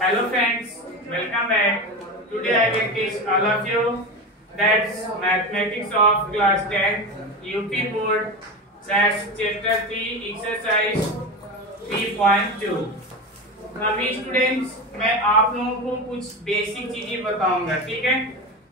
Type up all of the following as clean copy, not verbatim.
Hello friends, welcome back. Today I will teach all of you that's mathematics of class 10 UP board, that's chapter 3 exercise 3.2. अभी students मैं आप लोगों को कुछ basic चीजें बताऊंगा, ठीक है,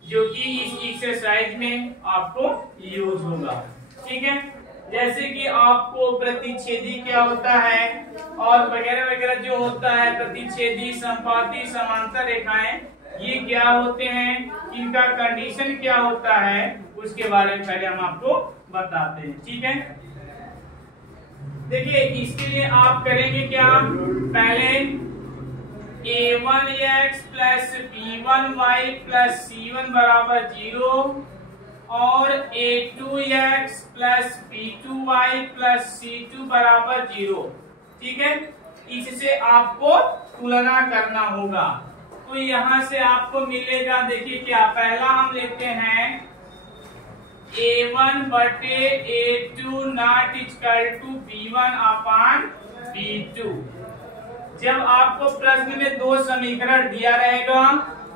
जो कि इस एक्सरसाइज में आपको यूज होगा, ठीक है। जैसे कि आपको प्रतिच्छेदी क्या होता है और वगैरह वगैरह जो होता है, प्रतिच्छेदी, संपाती, समांतर रेखाएं, ये क्या होते हैं, इनका कंडीशन क्या होता है, उसके बारे में पहले हम आपको बताते हैं, ठीक है। देखिए इसके लिए आप करेंगे क्या, पहले a1x plus b1y plus c1 बराबर 0 और a2x plus b2y plus c2 बराबर 0, ठीक है। इससे आपको तुलना करना होगा। तो यहां से आपको मिलेगा, देखिए क्या, पहला हम लेते हैं a1 बटे a2 not equal to b1 upon b2। जब आपको प्रश्न में दो समीकरण दिया रहेगा,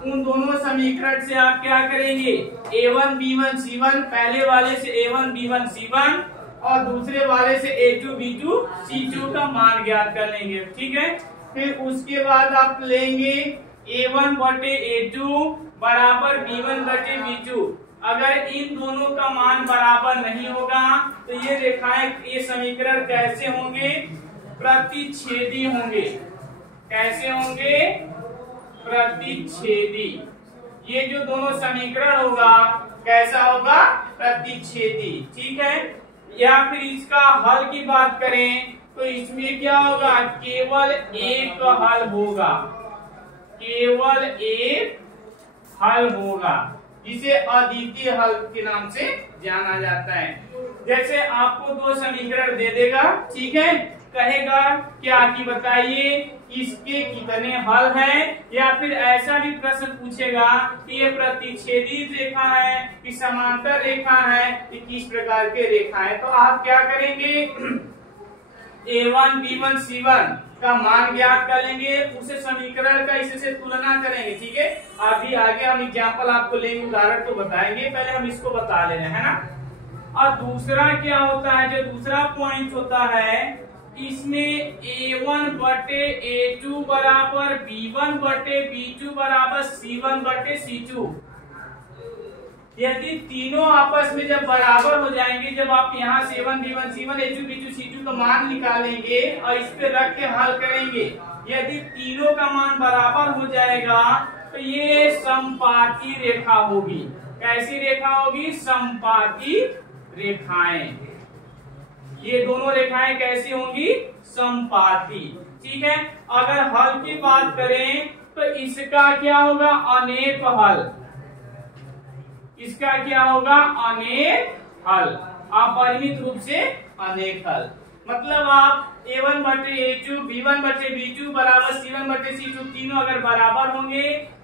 उन दोनों समीकरण से आप क्या करेंगे, a1 b1 c1, पहले वाले से a1 b1 c1 और दूसरे वाले से a2 b2 c2 का मान ज्ञात कर लेंगे, ठीक है। फिर उसके बाद आप लेंगे a1 बटे a2 बराबर b1 बटे b2। अगर इन दोनों का मान बराबर नहीं होगा तो ये रेखाएं, ये समीकरण कैसे होंगे, प्रतिच्छेदी होंगे। कैसे होंगे, प्रतिच्छेदी। ये जो दोनों समीकरण होगा कैसा होगा, प्रतिच्छेदी, ठीक है। या फिर इसका हल की बात करें तो इसमें क्या होगा, केवल एक हल होगा, केवल एक हल होगा, जिसे अद्वितीय हल के नाम से जाना जाता है। जैसे आपको दो समीकरण दे देगा, ठीक है, कहेगा क्या कि बताइए इसके कितने हल हैं, या फिर ऐसा भी प्रश्न पूछेगा कि ये प्रतिच्छेदी रेखा है कि समांतर रेखा है कि किस प्रकार के रेखा है। तो आप क्या करेंगे, a1 b1 c1 का मान ज्ञात कर लेंगे, उसे समीकरण का इससे तुलना करेंगे, ठीक है। अभी आगे हम एग्जाम्पल आपको लेंगे, उदाहरण तो बताएंगे, पहले हम इसको बता ले रहे हैं ना। और दूसरा क्या होता है, जो दूसरा पॉइंट होता है, इसमें a1 बटे a2 बराबर b1 बटे b2 बराबर c1 बटे c2। यदि तीनों आपस में जब बराबर हो जाएंगे, जब आप यहाँ से a1 b1 c1 a2 b2 c2 का मान निकालेंगे और इस पे रख के हल करेंगे, यदि तीनों का मान बराबर हो जाएगा तो ये संपाती रेखा होगी। कैसी रेखा होगी, संपाती रेखाएं। ये दोनों रेखाएं कैसी होंगी, संपाती, ठीक है। अगर हल की बात करें तो इसका क्या होगा, अनेक हल। इसका क्या होगा, अनेक हल, अपरिमित रूप से अनेक हल। मतलब आप a1 बटे a2 b1 बटे b2 बराबर c1 बटे c2 तीनों अगर बराबर होंगे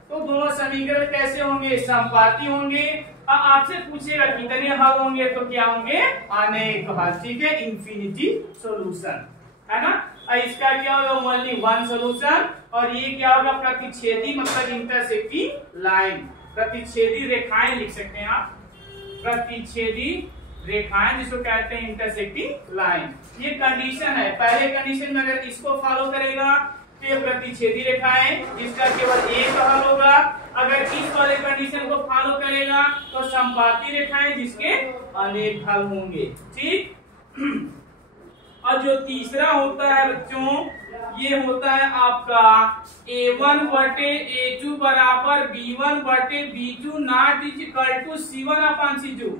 तो दोनों समीकरण कैसे होंगे, संपाती होंगे। आपसे पूछेगा कितने हल होंगे, तो क्या होंगे, अनेक हल, ठीक है, इन्फिनिटी सॉल्यूशन, है ना। और इसका क्या होगा, ओनली वन सॉल्यूशन। और ये क्या होगा, प्रतिच्छेदी, मतलब इंटरसेक्टिंग लाइन, प्रतिच्छेदी रेखाएं लिख सकते हैं आप, प्रतिच्छेदी रेखाएं जिसको कहते हैं इंटरसेक्टिंग लाइन। ये कंडीशन है, पहले कंडीशन में अगर इसको फॉलो करेगा तो ये प्रतिच्छेदी रेखाएं जिसका केवल एक हल होगा। अगर इस वाले कंडीशन को फॉलो करेगा तो संपाती रेखाएं जिसके अनेक हल होंगे, ठीक। और जो तीसरा होता है बच्चों, ये होता है आपका a1 बटे a2 बराबर b1 बटे b2 not equal to c1 upon c2।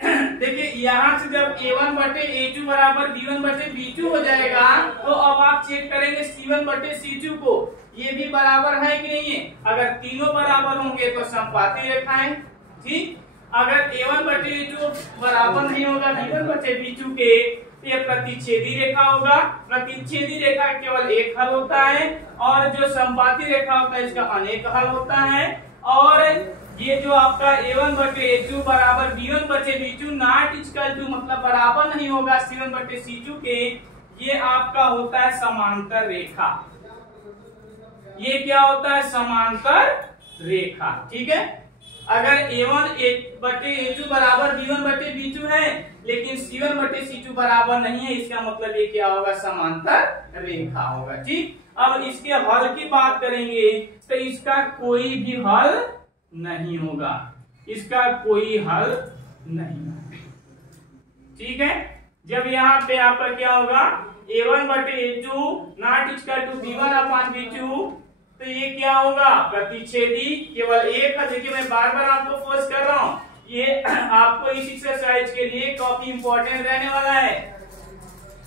देखिए यहाँ से जब a1 बटे a2 बराबर b1 बटे b2 हो जाएगा तो अब आप चेक करेंगे c1 बटे c2 को, ये भी बराबर है कि नहीं है। अगर तीनों बराबर होंगे तो संपाती रेखाएं, ठीक। अगर a1 बटे a2 बराबर नहीं होगा b1 बटे b2 के, तो ये प्रतिच्छेदी रेखा होगा। प्रतिच्छेदी रेखा केवल एक हल होता है, और जो संपाती रेखा होता है इसका अनेक हल होता है। और ये जो आपका a1 बटे a2 बराबर b1 बटे b2 नॉट इक्वल टू, मतलब बराबर नहीं होगा c1 बटे c2 के, ये आपका होता है समांतर रेखा। ये क्या होता है, समांतर रेखा। ठीक है, अगर A1/A2 बराबर B1/B2 है, लेकिन C1/C2 बराबर नहीं है, इसका मतलब ये क्या होगा, समांतर रेखा होगा। ठीक, अब इसके हल की बात करेंगे तो इसका कोई भी हल नहीं होगा, इसका कोई हल नहीं। ठीक है, जब यहाँ पे आपका क्या होगा, A1/A2 not equal to B1/B2, तो ये क्या होगा, प्रतिच्छेदी केवल एक है। देखिए मैं बार बार आपको फोर्स कर रहा हूँ, ये आपको इस एक्सरसाइज के लिए काफी इंपॉर्टेंट रहने वाला है।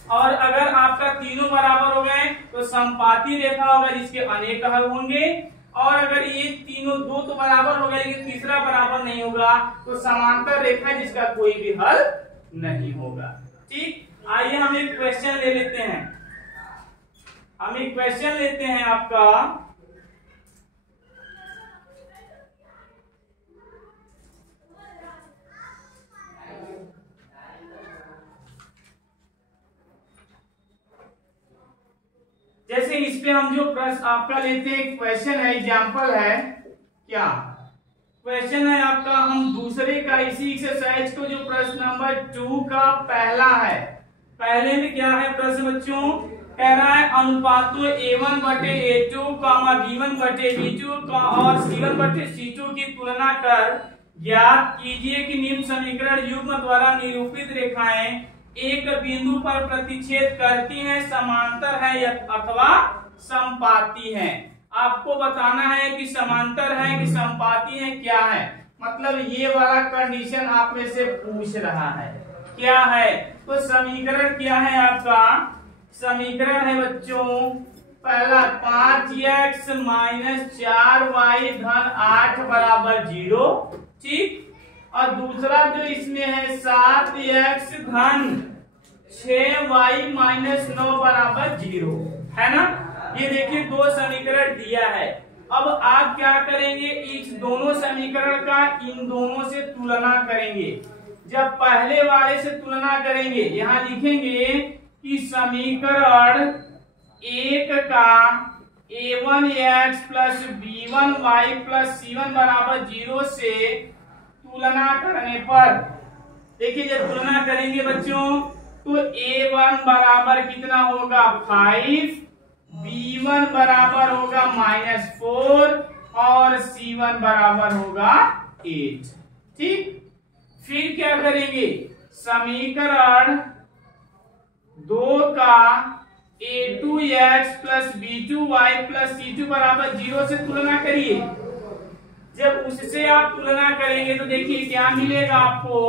और अगर आपका तीनों बराबर हो गए तो समपाती रेखा होगा जिसके अनेक हल होंगे, और अगर ये तीनों दो तो बराबर हो गए लेकिन तीसरा बराबर नहीं होगा तो समांतर रेखा जिसका कोई भी हल नहीं होगा। ठीक, आइए हम एक क्वेश्चन ले लेते हैं, हम एक क्वेश्चन लेते हैं आपका, जैसे इस पे हम जो प्रश्न आपका लेते हैं, क्वेश्चन है, एग्जांपल है, क्या क्वेश्चन है आपका, हम दूसरे का इसी एक्सरसाइज को जो प्रश्न नंबर 2 का पहला है, पहले में क्या है प्रश्न बच्चों, कह रहा है अनुपातों A1/A2, B1/B2 और C1/C2 की तुलना कर ज्ञात कीजिए कि निम्न समीकरण युग्म द्वारा निरूपित रेखाएं एक बिंदु पर प्रतिच्छेद करती हैं, समांतर है अथवा समपाती हैं। आपको बताना है कि समांतर है कि समपाती है, क्या है, मतलब ये वाला कंडीशन आप में से पूछ रहा है, क्या है। तो समीकरण क्या है आपका, समीकरण है बच्चों पहला 5x - 4y धन 8 बराबर 0। ठीक, और दूसरा जो इसमें है 7x धन 6y - 9 बराबर 0 है ना। ये देखिए दो समीकरण दिया है। अब आप क्या करेंगे, इस दोनों समीकरण का इन दोनों से तुलना करेंगे। जब पहले वाले से तुलना करेंगे, यहाँ लिखेंगे कि समीकरण एक का A1x + B1y + C1 बराबर 0 से तुलना करने पर, देखिए जब तुलना करेंगे बच्चों तो A1 बराबर कितना होगा 5, B1 बराबर होगा -4 और C1 बराबर होगा 8। ठीक, फिर क्या करेंगे, समीकरण 2 का A2x + B2y + C2 बराबर 0 से तुलना करिए। जब उससे आप तुलना करेंगे तो देखिए क्या मिलेगा आपको,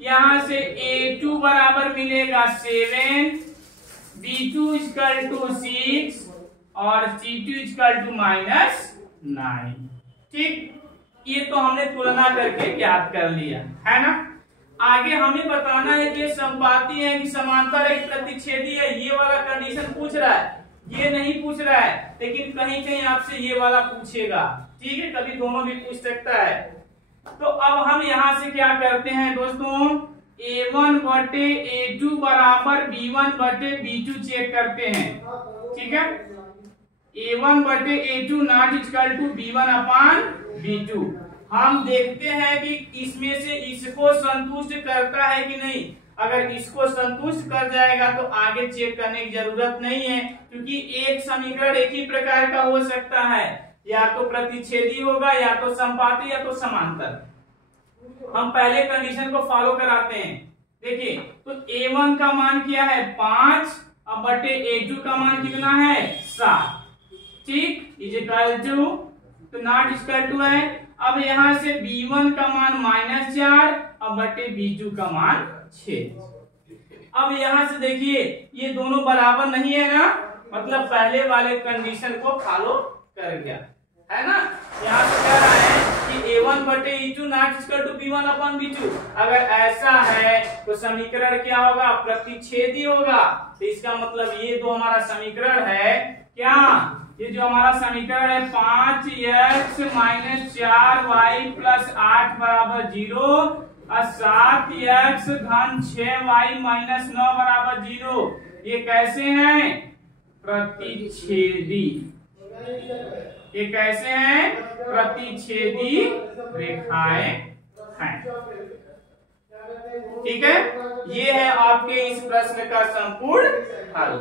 यहां से A2 बराबर मिलेगा 7, B2 = 6 और C2 = -9। ठीक, ये तो हमने तुलना करके ज्ञात कर लिया है ना। आगे हमें बताना है कि समपाती है कि समांतर है, प्रतिच्छेदी है, ये वाला कंडीशन पूछ रहा है, ये नहीं पूछ रहा है, लेकिन कहीं कहीं आपसे ये वाला पूछेगा। ठीक है, कभी दोनों भी पूछ सकता है। तो अब हम यहाँ से क्या करते हैं दोस्तों, A1/A2 बराबर B1/B2 चेक करते हैं। ठीक है, A1/A2 not equal to B1/B2। हम देखते हैं कि इसमें से इसको संतुष्ट करता है कि नहीं। अगर इसको संतुष्ट कर जाएगा तो आगे चेक करने की जरूरत नहीं है, क्योंकि एक समीकरण एक ही प्रकार का हो सकता है, या तो प्रतिच्छेदी होगा, या तो समपाती, या तो समांतर। हम पहले कंडीशन को फॉलो कराते हैं। देखिए तो A1 का मान क्या है 5 बटे A2 का मान कितना है 7। ठीक, इक्वल टू, तो नॉट इक्वल टू है। अब यहां से B1 का मान -4 और बटे B2 का मान 6। अब यहां से देखिए ये दोनों बराबर नहीं है ना, मतलब पहले वाले कंडीशन को फॉलो कर गया है ना। यहाँ से कह रहा है कि A1/A2 not equal to B1/B2। अगर ऐसा है तो समीकरण क्या होगा, प्रतिच्छेदी होगा। तो इसका मतलब ये दो हमारा समीकरण है क्या, ये जो हमारा समीकरण है 5x - 4y + 8 बराबर 0 और 7x धन 6y - 9 बराबर 0, ये कैसे हैं, प्रतिच्छेदी। ये कैसे हैं? प्रतिच्छेदी रेखाएं हैं। ठीक है, ये है आपके इस प्रश्न का संपूर्ण हल।